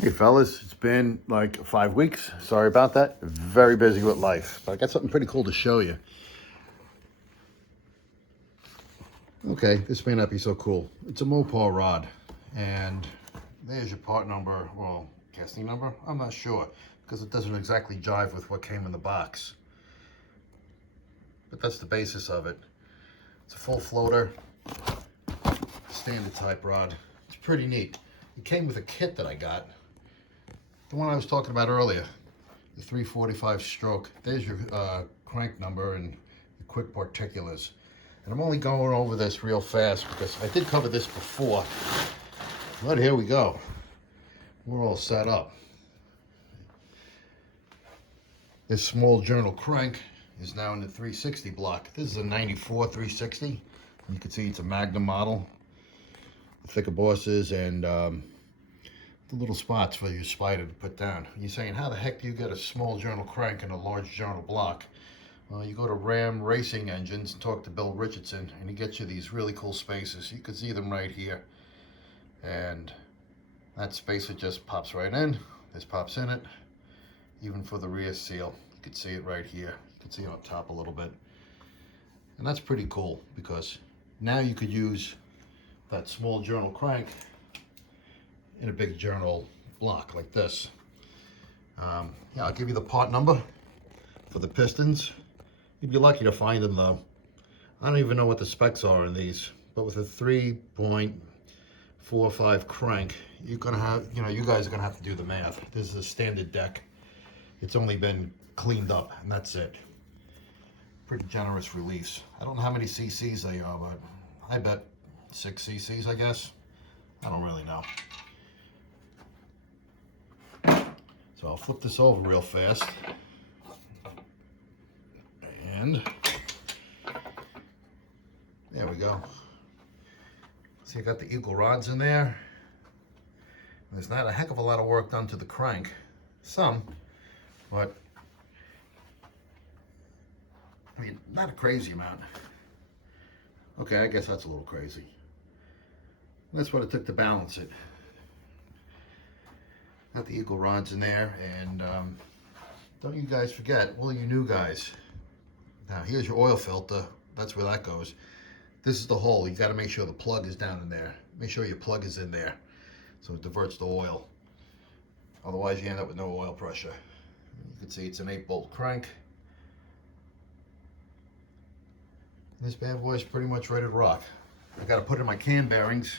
Hey fellas, it's been like 5 weeks. Sorry about that. Very busy with life, but I got something pretty cool to show you. Okay, this may not be so cool. It's a Mopar rod, and there's your part number, well, casting number, I'm not sure, because it doesn't exactly jive with what came in the box. But that's the basis of it. It's a full floater, standard type rod. It's pretty neat. It came with a kit that I got. The one I was talking about earlier, the 345 stroke. There's your crank number and the quick particulars. And I'm only going over this real fast because I did cover this before. But here we go. We're all set up. This small journal crank is now in the 360 block. This is a 94 360. You can see it's a Magnum model. The thicker bosses and the little spots for your spider to put down. You're saying, how the heck do you get a small journal crank and a large journal block? Well, you go to Ramracingengines and talk to Bill Richardson, and he gets you these really cool spaces. You can see them right here. And that spacer just pops right in. This pops in it. Even for the rear seal, you can see it right here. You can see it on top a little bit. And that's pretty cool because now you could use that small journal crank in a big journal block like this. Yeah, I'll give you the part number for the Pistons. You'd be lucky to find them though. I don't even know what the specs are in these, but with a 3.45 crank, you're gonna have, you guys are gonna have to do the math. This is a standard deck. It's only been cleaned up and that's it. Pretty generous release. I don't know how many cc's they are, but I bet 6 cc's, I guess. I don't really know. So I'll flip this over real fast. And there we go. So you got the equal rods in there. There's not a heck of a lot of work done to the crank. Some, but I mean, not a crazy amount. Okay, I guess that's a little crazy. That's what it took to balance it. Got the eagle rods in there, and don't you guys forget, well, you new guys. Now here's your oil filter. That's where that goes. This is the hole. You got to make sure the plug is down in there. Make sure your plug is in there, so it diverts the oil. Otherwise, you end up with no oil pressure. You can see it's an 8-bolt crank. This bad boy is pretty much ready to rock. I got to put in my cam bearings.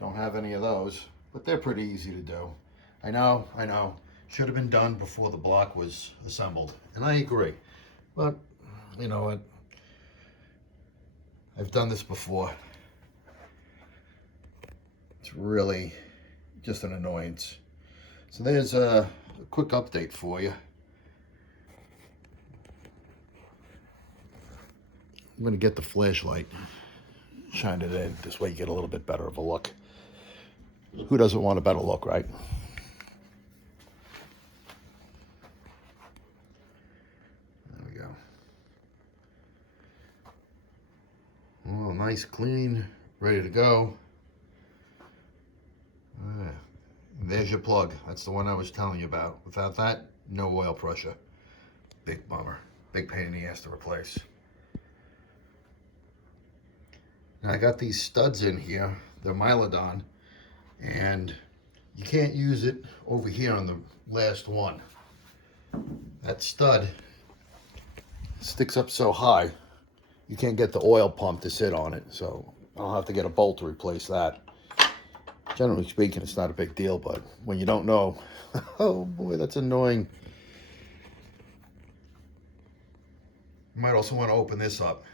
Don't have any of those, but they're pretty easy to do. I know. Should have been done before the block was assembled. And I agree. But, you know what? I've done this before. It's really just an annoyance. So there's a quick update for you. I'm going to get the flashlight, shine it in. This way you get a little bit better of a look. Who doesn't want a better look, right? Oh, nice, clean, ready to go. There's your plug. That's the one I was telling you about. Without that, no oil pressure. Big bummer. Big pain in the ass to replace. Now I got these studs in here. They're Mylodon. And you can't use it over here on the last one. That stud sticks up so high, you can't get the oil pump to sit on it, so I'll have to get a bolt to replace that. Generally speaking, it's not a big deal, but when you don't know, oh boy, that's annoying. You might also want to open this up.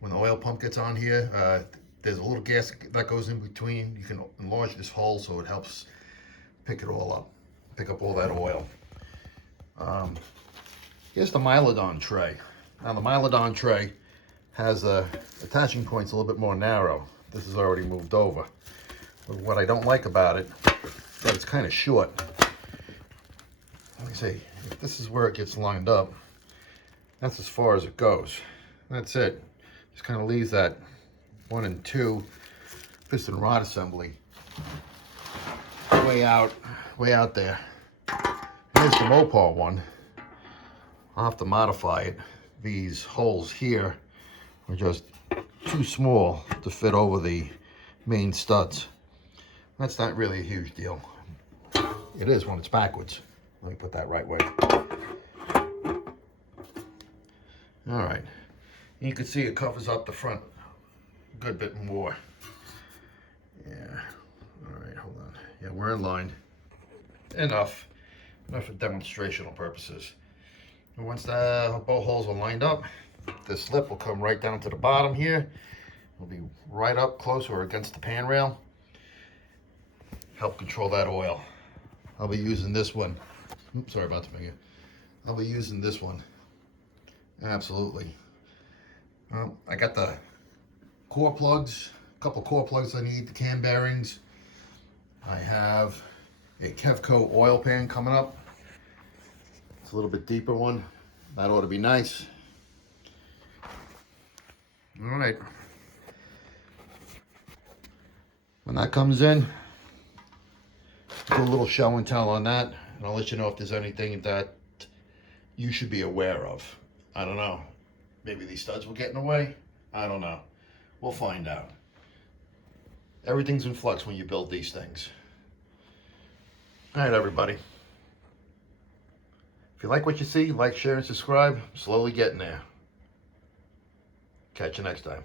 When the oil pump gets on here, there's a little gasket that goes in between. You can enlarge this hole so it helps pick it all up, pick up all that oil. Here's the Mylodon tray. Now the Mylodon tray has attaching points a little bit more narrow. This is already moved over. But what I don't like about it is that it's kind of short. Let me see, if this is where it gets lined up, that's as far as it goes. That's it. Just kind of leaves that 1 and 2 piston rod assembly way out way out there. Here's the Mopar one. I'll have to modify it. These holes here are just too small to fit over the main studs. That's not really a huge deal. It is when it's backwards. Let me put that right way. All right. You can see it covers up the front a good bit more. Yeah. All right, hold on. Yeah, we're in line. Enough for demonstrational purposes. And once the bolt holes are lined up, this slip will come right down to the bottom here. It'll be right up close or against the pan rail. Help control that oil. I'll be using this one. Oops, sorry about the finger. I'll be using this one. Absolutely. Well, I got the core plugs, a couple core plugs I need, the cam bearings. I have a Kevco oil pan coming up. It's a little bit deeper one. That ought to be nice. All right. When that comes in, do a little show and tell on that, and I'll let you know if there's anything that you should be aware of. I don't know. Maybe these studs will get in the way. I don't know. We'll find out. Everything's in flux when you build these things. All right, everybody. If you like what you see, like, share, and subscribe. I'm slowly getting there. Catch you next time.